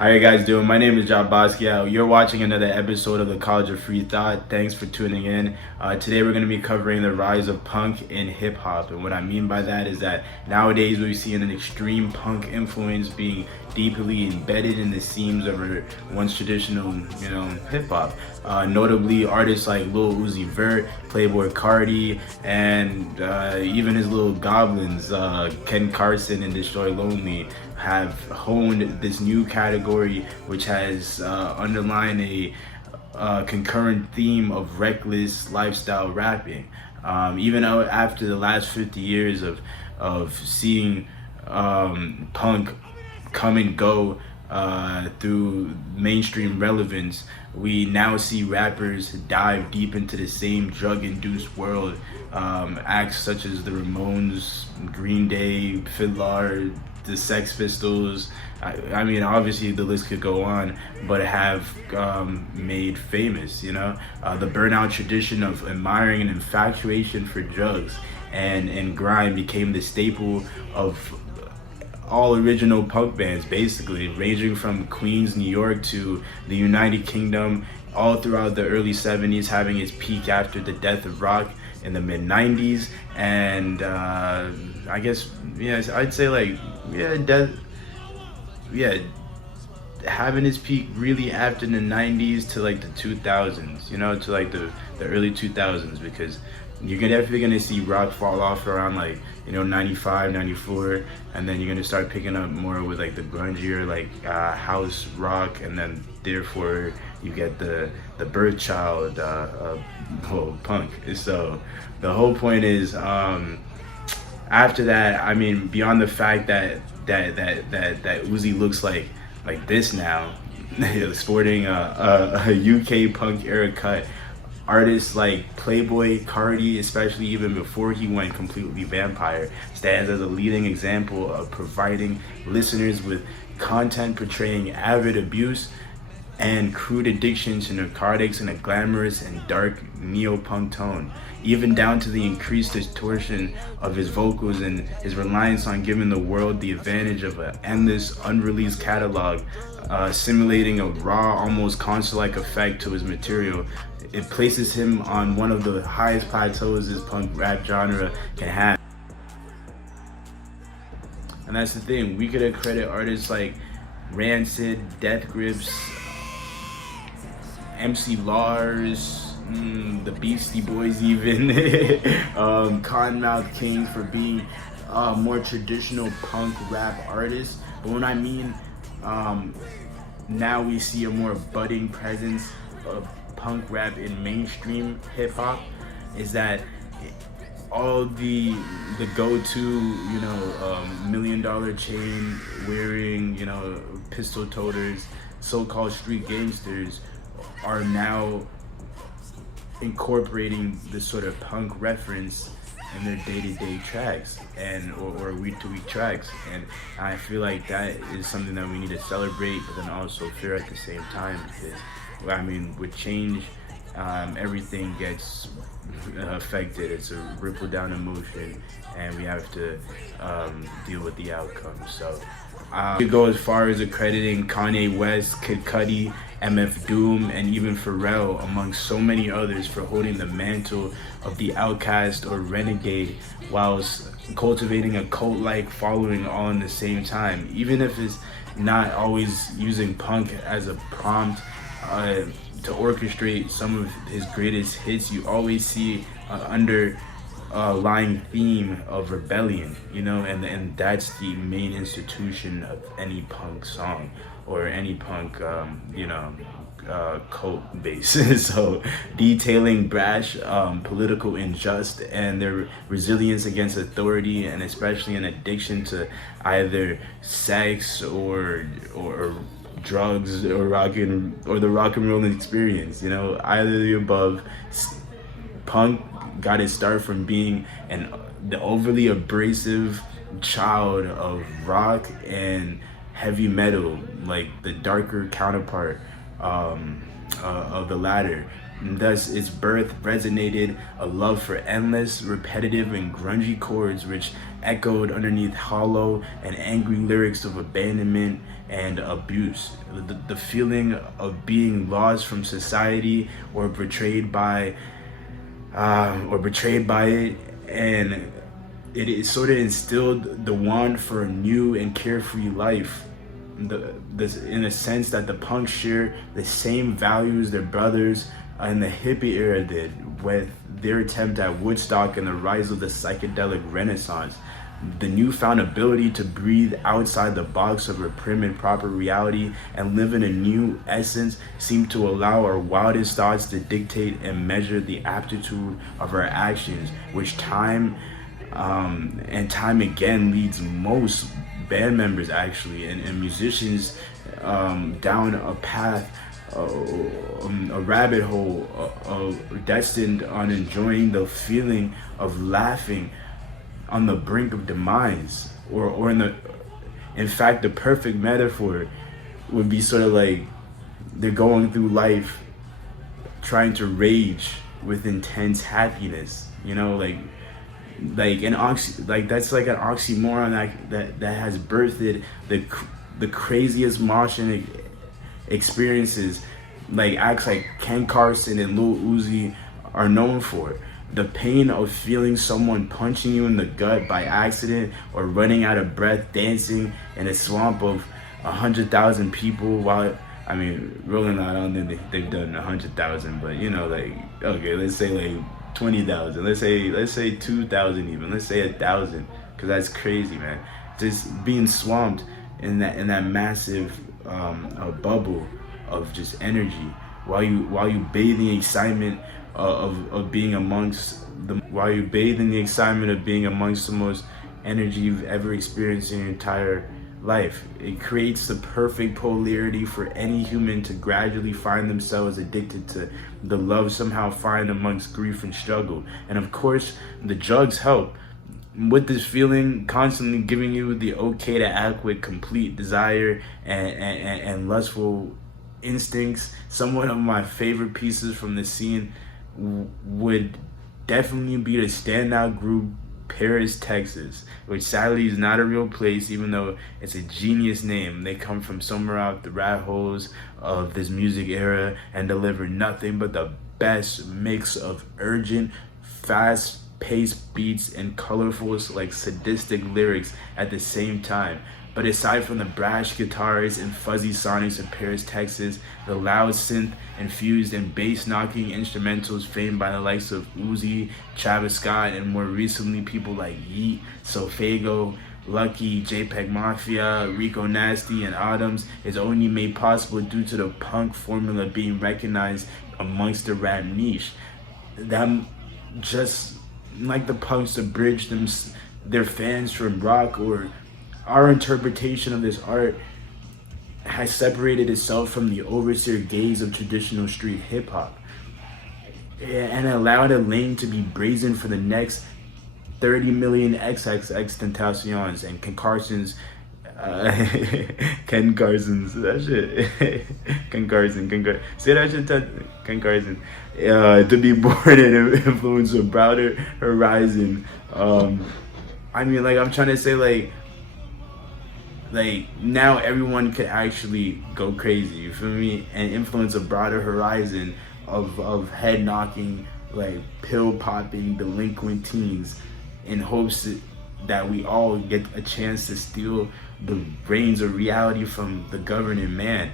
How you guys doing? My name is John Basquiat. You're watching another episode of the College of Free Thought. Thanks for tuning in. Today we're going to be covering the rise of punk in hip hop. And what I mean by that is that nowadays we see an extreme punk influence being deeply embedded in the seams of our once traditional, hip hop. Notably, artists like Lil Uzi Vert, Playboy Carti, and even his little goblins, Ken Carson and Destroy Lonely, have honed this new category, which has underlined a concurrent theme of reckless lifestyle rapping. Even after the last 50 years of seeing punk come and go through mainstream relevance, we now see rappers dive deep into the same drug-induced world. Acts such as the Ramones, Green Day, Fiddler, the Sex Pistols, I mean, obviously the list could go on, but have made famous, the burnout tradition of admiring and infatuation for drugs and grime became the staple of all original punk bands, basically, ranging from Queens, New York to the United Kingdom, all throughout the early 70s, having its peak after the death of rock in the mid 90s. And I guess, I'd say having its peak really after the 90s to like the 2000s, to like the early 2000s, because you're definitely going to see rock fall off around 95, 94, and then you're going to start picking up more with like the grungier house rock, and then therefore you get the birth child punk. So the whole point is, after that, I mean, beyond the fact that Uzi looks like this now, sporting a UK punk era cut, artists like Playboy Carti, especially even before he went completely vampire, stands as a leading example of providing listeners with content portraying avid abuse and crude addiction to narcotics in a glamorous and dark neo-punk tone, even down to the increased distortion of his vocals and his reliance on giving the world the advantage of an endless unreleased catalog, simulating a raw, almost concert-like effect to his material. It places him on one of the highest plateaus this punk rap genre can have. And that's the thing, we could credit artists like Rancid, Death Grips, MC Lars, the Beastie Boys even, Cottonmouth King for being more traditional punk rap artists. But when I mean now we see a more budding presence of punk rap in mainstream hip hop, is that all the go-to $1 million chain wearing pistol toters, so-called street gangsters are now incorporating this sort of punk reference in their day-to-day tracks and or week-to-week tracks, and I feel like that is something that we need to celebrate, but then also fear at the same time, because I mean, with change, everything gets affected. It's a ripple down emotion, and we have to deal with the outcome. So we could go as far as accrediting Kanye West, Kid Cudi, MF Doom, and even Pharrell, among so many others, for holding the mantle of the outcast or renegade, whilst cultivating a cult-like following all in the same time. Even if it's not always using punk as a prompt to orchestrate some of his greatest hits, you always see underlying theme of rebellion, and that's the main institution of any punk song or any punk, cult base. So detailing brash, political injustice and their resilience against authority, and especially an addiction to either sex or drugs or the rock and roll experience, either the above. Punk got its start from being the overly abrasive child of rock and heavy metal, like the darker counterpart of the latter. Thus, its birth resonated a love for endless, repetitive, and grungy chords which echoed underneath hollow and angry lyrics of abandonment and abuse. The feeling of being lost from society or betrayed by it, and it sort of instilled the want for a new and carefree life. In a sense that the punks share the same values their brothers in the hippie era did, with their attempt at Woodstock and the rise of the psychedelic renaissance. The newfound ability to breathe outside the box of a prim and proper reality and live in a new essence seemed to allow our wildest thoughts to dictate and measure the aptitude of our actions, which time and time again leads most band members actually and musicians down a path, a rabbit hole destined on enjoying the feeling of laughing on the brink of demise, or in fact, the perfect metaphor would be sort of like they're going through life trying to rage with intense happiness, you know, like that's like an oxymoron that has birthed the craziest moshing experiences, like acts like Ken Carson and Lil Uzi are known for. The pain of feeling someone punching you in the gut by accident, or running out of breath dancing in a swamp of 100,000 people while, I mean, Rolling Out, I don't think they've done 100,000, but you know, like, okay, let's say like 20,000, let's say 2,000 even, let's say 1,000, because that's crazy, man. Just being swamped in that massive bubble of just energy while you bathe in the excitement of being amongst the most energy you've ever experienced in your entire life. It creates the perfect polarity for any human to gradually find themselves addicted to the love somehow find amongst grief and struggle. And of course, the drugs help with this feeling, constantly giving you the okay to act with complete desire and lustful instincts. Some of my favorite pieces from the scene would definitely be the standout group Paris, Texas, which sadly is not a real place, even though it's a genius name. They come from somewhere out the rat holes of this music era and deliver nothing but the best mix of urgent, fast-paced beats and colorful, like sadistic lyrics at the same time. But aside from the brash guitars and fuzzy sonics of Paris, Texas, the loud synth-infused and bass-knocking instrumentals famed by the likes of Uzi, Travis Scott, and more recently people like Yeet, Sofago, Lucky, JPEG Mafia, Rico Nasty, and Adams is only made possible due to the punk formula being recognized amongst the rap niche. That just like the punks to bridge their fans from rock, or our interpretation of this art has separated itself from the overseer gaze of traditional street hip-hop and allowed a lane to be brazen for the next 30 million XXX Tentaciones and Ken Carson's that shit. Ken Carson, say that shit, Ken Carson. To be born and influence a broader horizon. I mean, like, I'm trying to say, like now everyone could actually go crazy, you feel me, and influence a broader horizon of head knocking, like pill popping delinquent teens, in hopes that we all get a chance to steal the reins of reality from the governing man.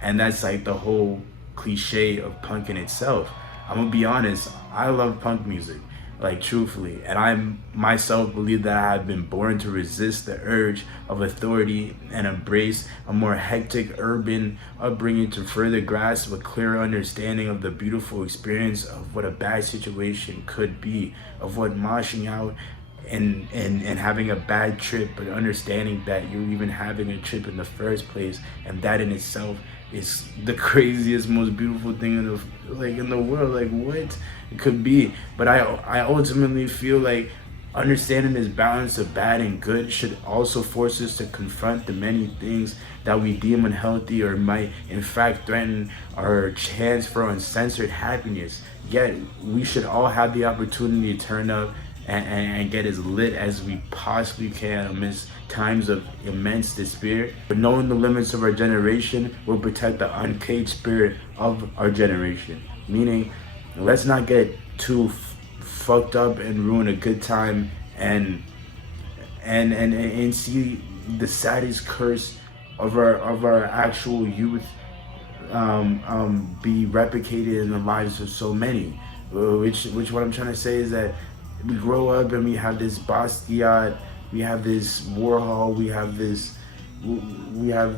And that's like the whole cliche of punk in itself. I'm gonna be honest, I love punk music, like truthfully, and I myself believe that I have been born to resist the urge of authority and embrace a more hectic urban upbringing to further grasp a clearer understanding of the beautiful experience of what a bad situation could be, of what moshing out and having a bad trip, but understanding that you're even having a trip in the first place, and that in itself is the craziest, most beautiful thing in the world. Like, what it could be. But I ultimately feel like Understanding this balance of bad and good should also force us to confront the many things that we deem unhealthy or might in fact threaten our chance for uncensored happiness. Yet we should all have the opportunity to turn up and get as lit as we possibly can amidst times of immense despair. But knowing the limits of our generation will protect the uncaged spirit of our generation. Meaning, let's not get too fucked up and ruin a good time and see the saddest curse of our actual youth be replicated in the lives of so many. Which what I'm trying to say is that we grow up and we have this Basquiat, we have this Warhol, we have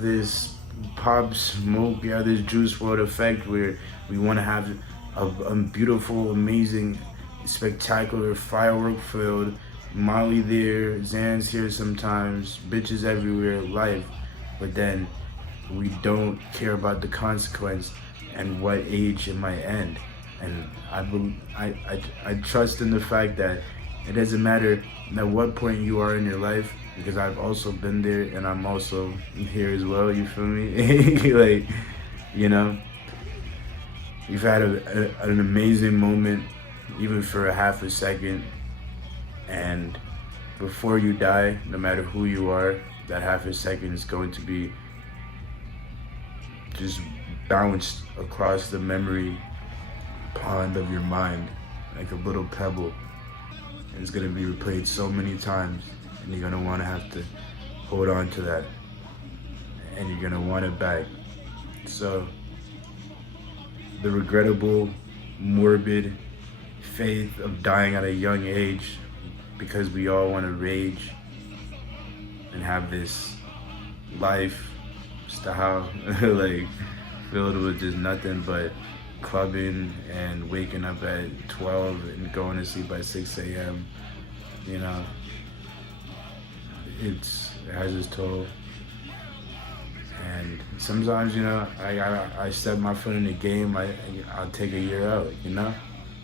this Pop Smoke, we have this Juice WRLD effect where we want to have a beautiful, amazing, spectacular, firework-filled, Molly there, Xans here sometimes, bitches everywhere life, but then we don't care about the consequence and what age it might end. And I trust in the fact that it doesn't matter at what point you are in your life, because I've also been there and I'm also here as well, you feel me? Like, you know, you've had an amazing moment, even for a half a second, and before you die, no matter who you are, that half a second is going to be just bounced across the memory pond of your mind like a little pebble, and it's going to be replayed so many times, and you're going to want to have to hold on to that, and you're going to want it back. So the regrettable, morbid faith of dying at a young age because we all want to rage and have this lifestyle like filled with just nothing but clubbing and waking up at 12 and going to sleep at 6 a.m. You know, it has its toll. And sometimes, you know, I step my foot in the game, I'll take a year out, you know?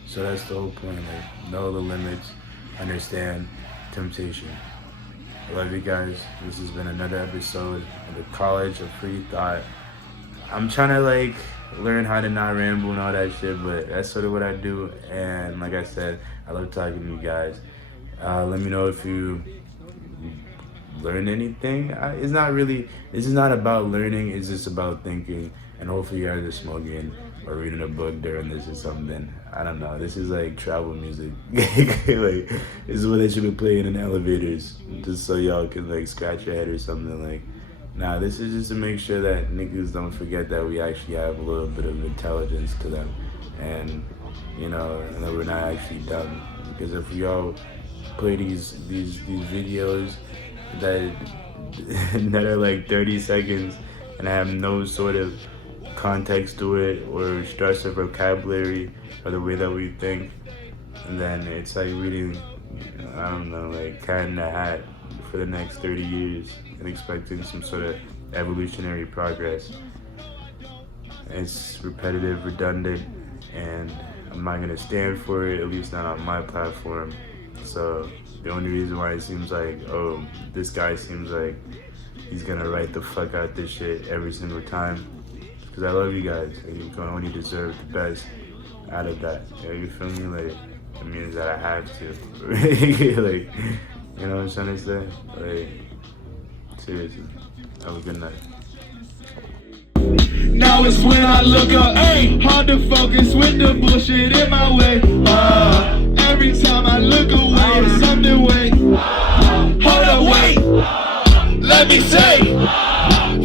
So that's the whole point, like, know the limits, understand temptation. I love you guys. This has been another episode of the College of Free Thought. I'm trying to, like, learn how to not ramble and all that shit, but that's sort of what I do. And like I said, I love talking to you guys. Let me know if you learn anything. It's not really, this is not about learning, it's just about thinking. And hopefully you guys are smoking or reading a book during this or something. I don't know, this is like travel music. Like, this is what they should be playing in elevators, just so y'all can like scratch your head or something. Like, nah, this is just to make sure that niggas don't forget that we actually have a little bit of intelligence to them, and you know, and that we're not actually dumb. Because if we all play these videos that are like 30 seconds and have no sort of context to it or stress of vocabulary or the way that we think, and then it's like reading, I don't know, like Cat in the Hat for the next 30 years and expecting some sort of evolutionary progress. It's repetitive, redundant, and I'm not gonna stand for it, at least not on my platform. So the only reason why it seems like, oh, this guy seems like he's gonna write the fuck out this shit every single time, because I love you guys, and you can only deserve the best out of that. You feel me? Like, it means that I have to. Like, you know what I'm trying to say? Like, seriously, have a good night. Now it's when I look up, ayy, hard to focus with the bullshit in my way. Every time I look away, it's something wait. Hold up, wait. Let me say,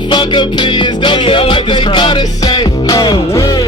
fuck opinions, don't care what they gotta say. Oh, wait.